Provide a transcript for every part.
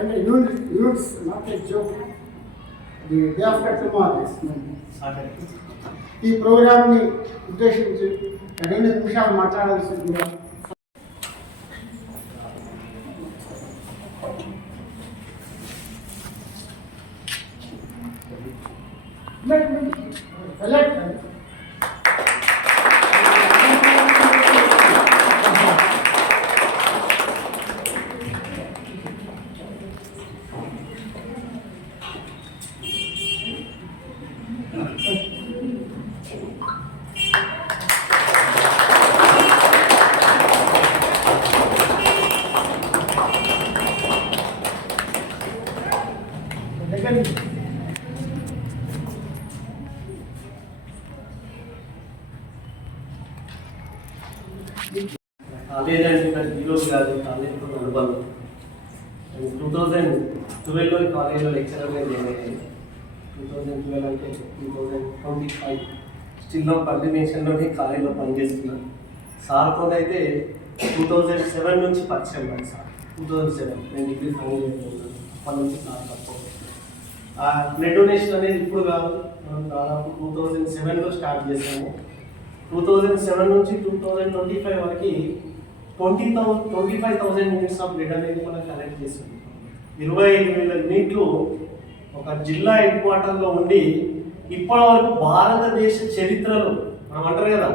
And unit, units, not a joke. The day after tomorrow is ఈ ప్రోగ్రామ్ని ఉద్దేశించి రెండు నిమిషాలు మాట్లాడాల్సిందిగా Select. దగ్గర నుంచి. కాలేజ్ అంటే ఈరోజు కాదు కాలేజ్తో అనుభవం టూ థౌజండ్ ట్వెల్వ్లో కాలేజ్లో లెక్చరర్గా జాయిన్ అయ్యాను టూ థౌజండ్ ట్వెల్వ్ అంటే two thousand twenty five still కంటిన్యూషన్లోనే కాలేజ్లో పనిచేస్తున్నాను సార్తో అయితే టూ థౌజండ్ సెవెన్ నుంచి పరిచయం పడి సార్. టూ థౌజండ్ సెవెన్ నేను డిగ్రీ ఫైనల్ అప్పటి నుంచి సార్ తక్కువ. ఆ బ్లడ్ డొనేషన్ అనేది ఇప్పుడు కాదు. మనం దాదాపు టూ థౌజండ్ సెవెన్లో స్టార్ట్ చేసాము. టూ థౌజండ్ సెవెన్ నుంచి టూ థౌజండ్ ట్వంటీ ఫైవ్ వరకు twenty thou twenty five thousand units of blood అనేది మనం కలెక్ట్ చేసింది ఇరవై ఐదు వేల యూనిట్లు ఒక జిల్లా హెడ్ క్వార్టర్లో ఉండి ఇప్పటి వరకు భారతదేశ చరిత్రలో మనం అంటారు కదా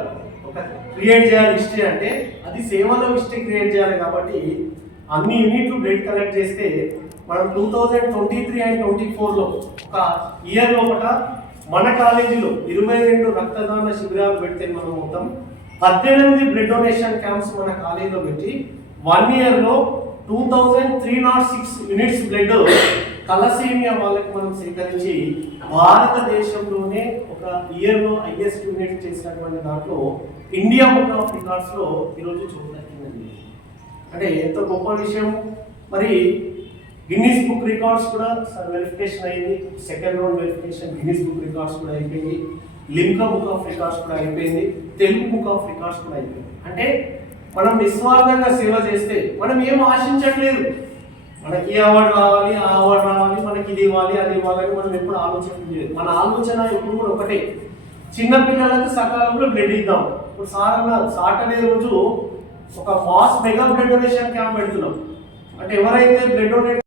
ఒక క్రియేట్ చేయాలి హిస్టరీ అంటే అది సేవలో హిస్టరీ క్రియేట్ చేయాలి కాబట్టి అన్ని యూనిట్లు బ్లడ్ కలెక్ట్ చేస్తే మనం two thousand twenty three and twenty ఫోర్లో ఒక ఇయర్ లోపల మన కాలేజీలో ఇరవై రెండు రక్తదాన శిబిరాలు పెడితే మనం మొత్తం పద్దెనిమిది బ్లడ్ డొనేషన్ క్యాంప్స్ మన కాలేజీలో పెట్టి వన్ ఇయర్లో two thousand three nought six units blood thalassemia వాళ్ళకి మనం సేకరించి భారతదేశంలోనే ఒక ఇయర్లో హైయెస్ట్ యూనిట్ చేసినటువంటి దాంట్లో ఇండియా బుక్ ఆఫ్ రికార్డ్స్లో ఈరోజు చూడదక్కిందండి అంటే ఎంత గొప్ప విషయం. మరి గిన్నీస్ బుక్ రికార్డ్స్ కూడా వెరిఫికేషన్ అయింది. Second round verification Guinness Book Records కూడా అయిపోయింది. లింకా బుక్ ఆఫ్ రికార్డ్స్ కూడా అయిపోయింది. తెలుగు బుక్ ఆఫ్ రికార్డ్స్ కూడా అయిపోయింది. అంటే మనం నిస్వార్థంగా సేవ చేస్తే మనం ఏం ఆశించట్లేదు. మనకి ఈ అవార్డు రావాలి ఆ అవార్డు రావాలి మనకి ఇది ఇవ్వాలి అది ఇవ్వాలని మనం ఎప్పుడు ఆలోచన మన ఆలోచన ఎప్పుడు కూడా ఒకటే. చిన్నపిల్లలకు సకాలంలో బ్లడ్ ఇద్దాం. ఇప్పుడు సార్ సాటర్డే రోజు ఒక fast mega blood donation camp పెడుతున్నాం. అంటే ఎవరైతే బ్లడ్ డొనేట్